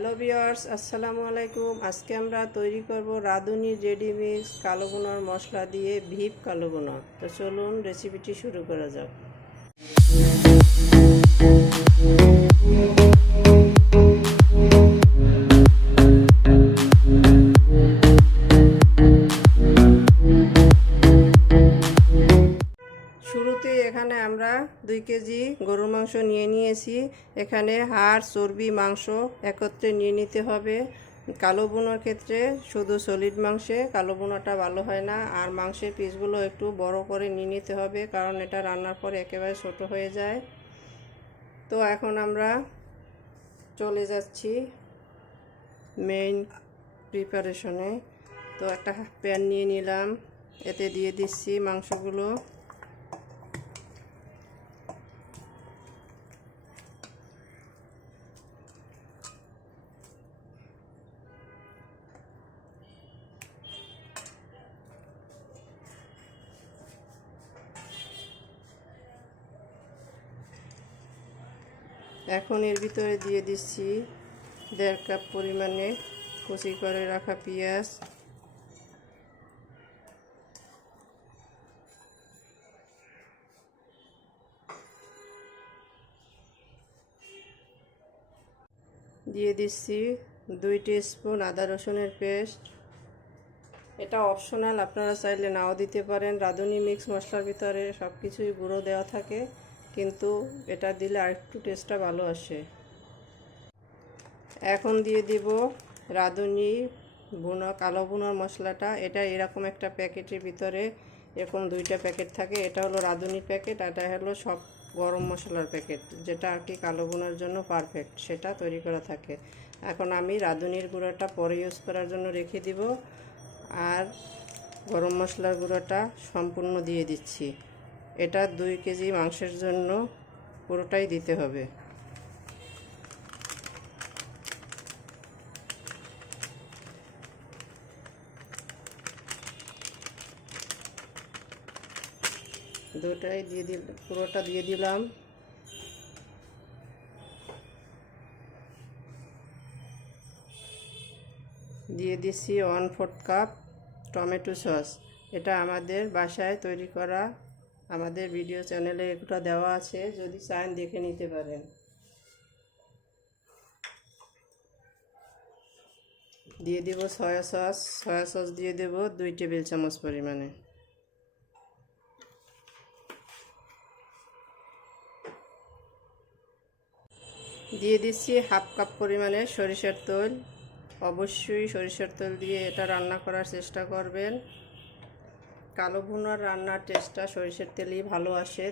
Hello viewers, আসসালামু আলাইকুম। আজকে আমরা তৈরি করব রাঁধুনি রেডি মিক্স কালো ভুনার মশলা দিয়ে ভিপ কালো ভুনা। তো চলুন রেসিপিটি শুরু করা যাক। শুরুতেই এখানে আমরা 2 কেজি গরুর মাংস নিয়েছি। এখানে হাড়, চর্বি, মাংস একত্রে নিয়ে নিতে হবে। কালো ভুনার ক্ষেত্রে শুধু সলিড মাংসে কালো ভুনাটা ভালো হয় না, আর মাংসের পিসগুলো একটু বড় করে নিয়ে নিতে হবে, কারণ এটা রান্নার পর একেবারে ছোট হয়ে যায়। তো এখন আমরা চলে যাচ্ছি মেইন প্রিপারেশনে। তো একটা প্যান নিয়ে নিলাম, এতে দিয়ে দিচ্ছি মাংসগুলো। এখন এর ভিতরে দিয়ে দিচ্ছি 1.5 কাপ পরিমাণে কুচি করে রাখা পেঁয়াজ, দিয়ে দিচ্ছি 2 টিস্পুন আদা রসুনের পেস্ট। এটা অপশনাল, আপনারা চাইলে নাও দিতে পারেন। রাঁধুনি মিক্স মশলার ভিতরে সব কিছুই গুঁড়ো দেওয়া থাকে, কিন্তু এটা দিলে আরেকটু টেস্টটা ভালো আসে। এখন দিয়ে দিব রাঁধুনি ভুনা কালো ভুনার মশলাটা। এটা এরকম একটা প্যাকেটের ভিতরে এরকম 2টা প্যাকেট থাকে। এটা হলো রাঁধুনির প্যাকেট, আর এটা হলো সব গরম মশলার প্যাকেট, যেটা আর কি কালো ভুনার জন্য পারফেক্ট, সেটা তৈরি করা থাকে। এখন আমি রাঁধুনির গুঁড়োটা পরে ইউজ করার জন্য রেখে দিব, আর গরম মশলার গুঁড়োটা সম্পূর্ণ দিয়ে দিচ্ছি। এটা 2 কেজি মাংসের জন্য পুরোটাই দিতে হবে। দুটাই পুরোটা দিয়ে দিলাম। দিয়ে দিচ্ছি 1/4 কাপ টমেটো সস। এটা আমাদের বাসায় তৈরি করা, আমাদের ভিডিও চ্যানেলে এটা দেওয়া আছে, যদি চান দেখে নিতে পারেন। দিয়ে দেব সয়া সস দিয়ে দেব 2 টেবিল চামচ পরিমাণে। দিয়ে দিচ্ছি 1/2 কাপ পরিমাণে সরিষার তেল। অবশ্যই সরিষার তেল দিয়ে এটা রান্না করার চেষ্টা করবেন। কালো ভুনার রান্নার টেস্টটা সরিষার তেলই ভালো আসে।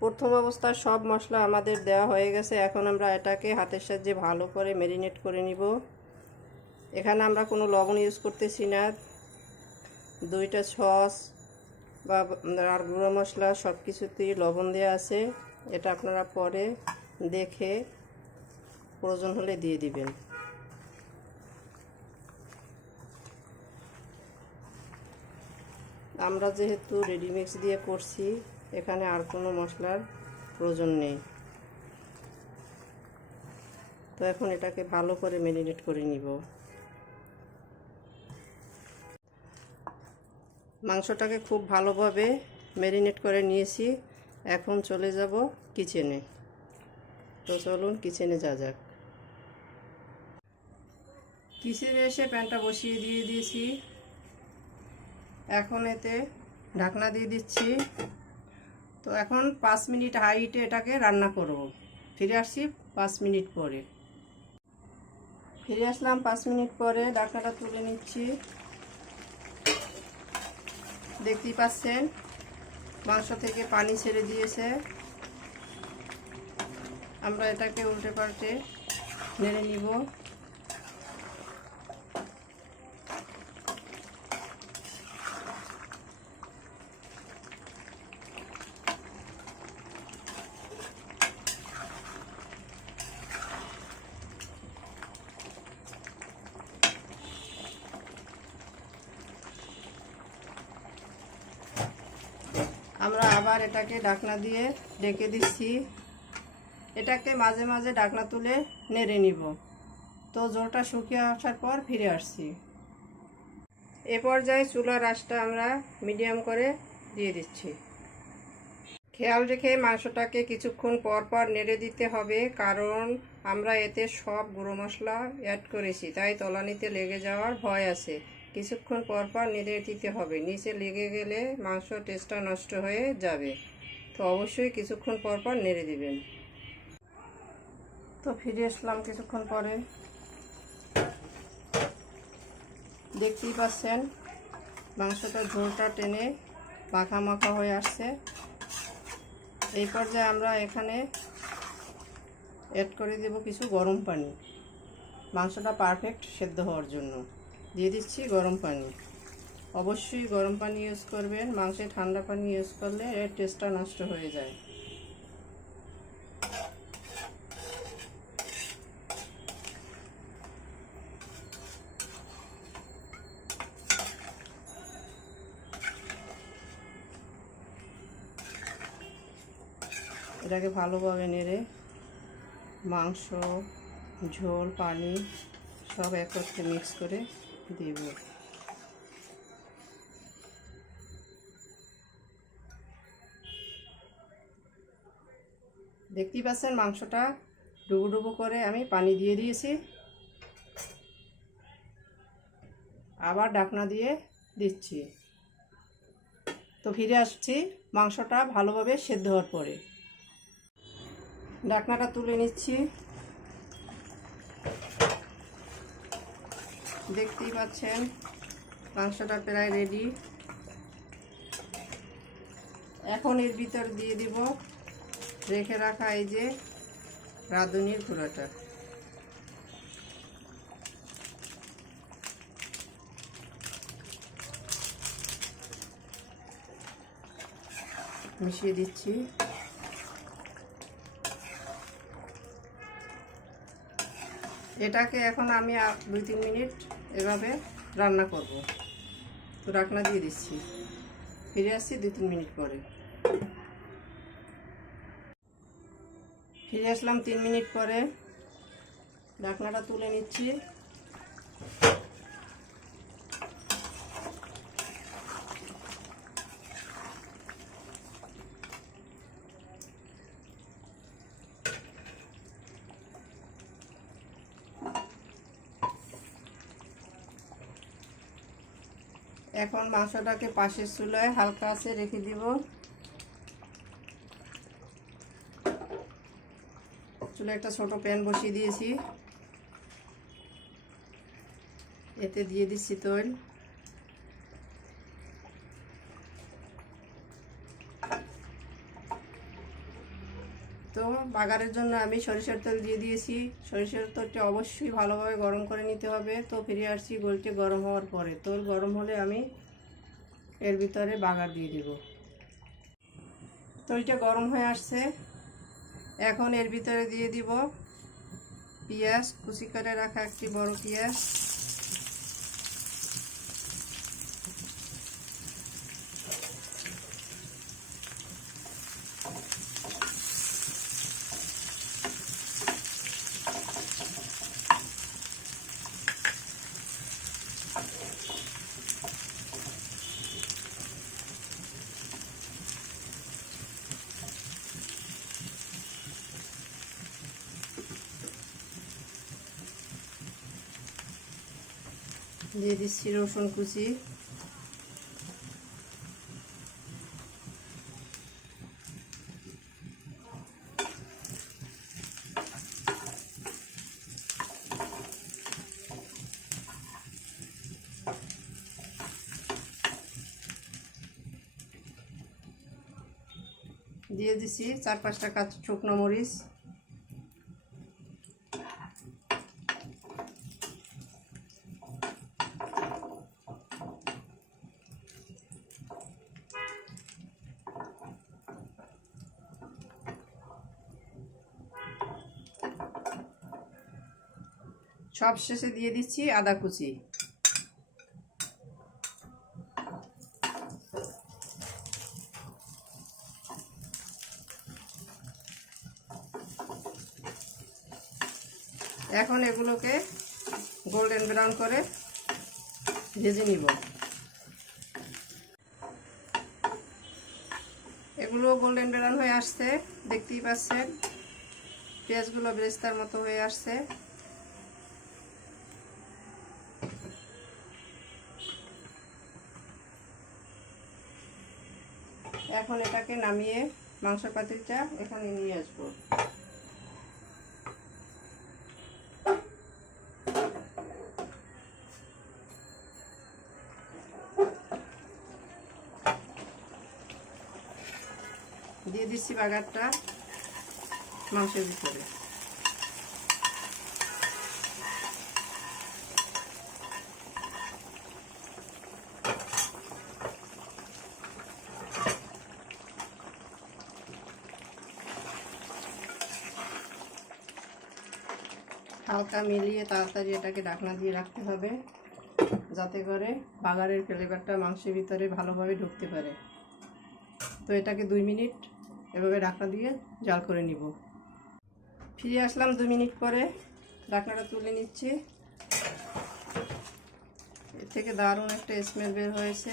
প্রথম অবস্থায় সব মশলা আমাদের দেওয়া হয়ে গেছে। এখন আমরা এটাকে হাতের সাহায্যে ভালো করে ম্যারিনেট করে নিব। এখানে আমরা কোনো লবণ ইউজ করতেছি না। 2টা সস বা আর গুঁড়ো মশলা সব কিছুতেই লবণ দেওয়া আছে। এটা আপনারা পরে দেখে প্রয়োজন হলে দিয়ে দিবেন। আমরা যেহেতু রেডিমিক্স দিয়ে করছি, এখানে আর কোনো মশলার প্রয়োজন নেই। তো এখন এটাকে ভালো করে ম্যারিনেট করে নিব। মাংসটাকে খুব ভালোভাবে ম্যারিনেট করে নিয়েছি। এখন চলে যাব কিচেনে। তো চলুন কিচেনে যাক। কিচেনে এসে প্যানটা বসিয়ে দিয়েছি। এখন এতে ঢাকনা দিয়ে দিচ্ছি। তো এখন 5 মিনিট হাই হিটে এটাকে রান্না করব। ফিরে আসছি 5 মিনিট পরে। ফিরে আসলাম 5 মিনিট পরে, ঢাকনাটা তুলে নিচ্ছি। দেখতেই পাচ্ছেন মাংস থেকে পানি ছেড়ে দিয়েছে। আমরা এটাকে উল্টে পাল্টে নেড়ে নিব। আমরা আবার এটাকে ঢাকনা দিয়ে ঢেকে দিচ্ছি। এটাকে মাঝে মাঝে ঢাকনা তুলে নেড়ে নিব। তো ঝোলটা শুকিয়ে আসার পর ফিরে আসছি। এ পর্যায়ে চুলার আঁচটা আমরা মিডিয়াম করে দিয়ে দিচ্ছি। খেয়াল রেখে মাংসটাকে কিছুক্ষণ পর পর নেড়ে দিতে হবে, কারণ আমরা এতে সব গুঁড়ো মশলা অ্যাড করেছি, তাই তলানিতে লেগে যাওয়ার ভয় আছে। কিছুক্ষণ পর পর নেড়ে দিতে হবে, নিচে লেগে গেলে মাংস টেস্টটা নষ্ট হয়ে যাবে। তো অবশ্যই কিছুক্ষণ পর পর নেড়ে দিবেন। তো ফিরে আসলাম কিছুক্ষণ পরে। দেখতেই পাচ্ছেন মাংসটা ঝোলটা টেনে মাখা মাখা হয়ে আসছে। এই পর্যায়ে আমরা এখানে অ্যাড করে দেব কিছু গরম পানি, মাংসটা পারফেক্ট সেদ্ধ হওয়ার জন্য। দিয়ে দিচ্ছি গরম পানি। অবশ্যই গরম পানি ইউজ করবেন, মাংসে ঠান্ডা পানি ইউজ করলে এর টেস্টটা নষ্ট হয়ে যায়। এটাকে ভালোভাবে নেড়ে মাংস, ঝোল, পানি সব একত্রে মিক্স করে দেব। দেখতেই পাচ্ছেন মাংসটা ডুবো ডুবো করে আমি পানি দিয়ে দিয়েছি। আবার ঢাকনা দিয়ে দিচ্ছি। তো ফিরে আসছি মাংসটা ভালোভাবে সেদ্ধ হওয়ার পরে। ঢাকনাটা তুলে নিচ্ছি। দেখতেই পাচ্ছেন মাংসটা প্রায় রেডি। এখন এর ভিতর দিয়ে দিব রেখে রাখা এই যে রাঁধুনির গুঁড়োটা। মিশিয়ে দিচ্ছি। এটাকে এখন আমি 2-3 মিনিট এভাবে রান্না করব। তো ঢাকনা দিয়ে দিচ্ছি। ফিরে আসছি 2-3 মিনিট পরে। ফিরে আসলাম 3 মিনিট পরে। ঢাকনাটা তুলে নিচ্ছি। এখন মাংসটাকে পাশের চুলায় হালকা আঁচে রেখে দিব। চুলায় একটা ছোট প্যান বসিয়ে দিয়েছি, এতে দিয়ে দিচ্ছি তেল। তো বাগারের জন্য আমি সরিষার তেল দিয়ে দিয়েছি। সরিষার তেলটা অবশ্যই ভালোভাবে গরম করে নিতে হবে। তো ফিরে আসছি গোলটি গরম হওয়ার পরে। তেল গরম হলে আমি এর ভিতরে বাগার দিয়ে দিব। তেলটা গরম হয়ে আসছে। এখন এর ভিতরে দিয়ে দিব পেঁয়াজ, কুচি করে রাখা একটি বড় পেঁয়াজ। দিয়ে দিচ্ছি রসুন কুচি। দিয়ে দিচ্ছি 4-5টা কাঁচা শুকনো মরিচ। সব শেষে দিয়ে দিচ্ছি আদা কুচি। এখন এগুলোকে গোল্ডেন ব্রাউন করে ভেজে নিব। এগুলো গোল্ডেন ব্রাউন হয়ে আসছে, দেখতেই পাচ্ছেন পেঁয়াজগুলো বেরেস্তার মতো হয়ে আসছে। এখন এটাকে নামিয়ে মাংস পাতিলটা এখানে নিয়ে আসবো। দিয়ে দিচ্ছি বাগারটা মাংসের ভিতরে। হালকা মিলিয়ে তাড়াতাড়ি এটাকে ঢাকনা দিয়ে রাখতে হবে, যাতে করে বাগারের ফ্লেভারটা মাংসের ভিতরে ভালোভাবে ঢুকতে পারে। তো এটাকে 2 মিনিট এভাবে ঢাকনা দিয়ে জাল করে নিব। ফিরে আসলাম 2 মিনিট পরে, ঢাকনাটা তুলে নিচ্ছি। এর থেকে দারুণ একটা স্মেল বের হয়েছে।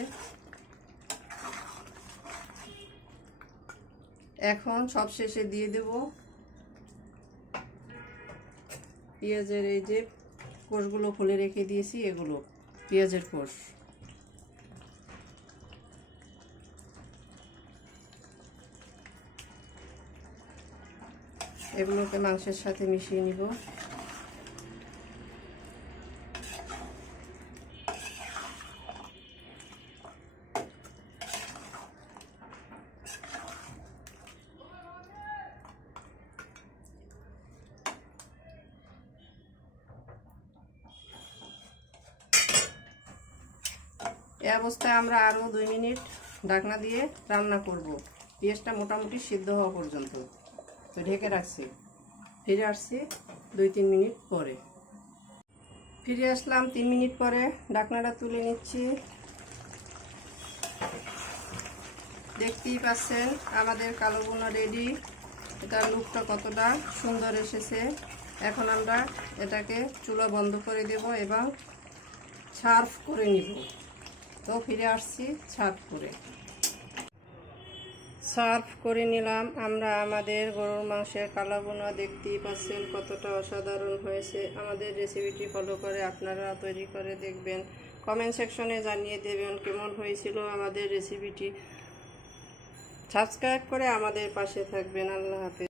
এখন সব শেষে দিয়ে দেব পেঁয়াজের এই যে কোষগুলো খুলে রেখে দিয়েছি, এগুলো পেঁয়াজের কোষ। এগুলোকে মাংসের সাথে মিশিয়ে নিব। এই অবস্থায় আমরা আরও 2 মিনিট ঢাকনা দিয়ে রান্না করব, পেঁয়াজটা মোটামুটি সিদ্ধ হওয়া পর্যন্ত। তো ঢেকে রাখছি। ফিরে আসছি 2-3 মিনিট পরে। ফিরে আসলাম 3 মিনিট পরে, ঢাকনাটা তুলে নিচ্ছি। দেখতেই পাচ্ছেন আমাদের কালো বোনা রেডি। এটার লুকটা কতটা সুন্দর এসেছে। এখন আমরা এটাকে চুলা বন্ধ করে দেব এবং সার্ভ করে নিব। তো ফিরে আসছি সার্ভ করে নিলাম আমরা আমাদের গরুর মাংসের কালো বোনা। দেখতেই পাচ্ছেন কতটা অসাধারণ হয়েছে। আমাদের রেসিপিটি ফলো করে আপনারা তৈরি করে দেখবেন, কমেন্ট সেকশনে জানিয়ে দেবেন কেমন হয়েছিল আমাদের রেসিপিটি। সাবস্ক্রাইব করে আমাদের পাশে থাকবেন। আল্লাহ হাফেজ।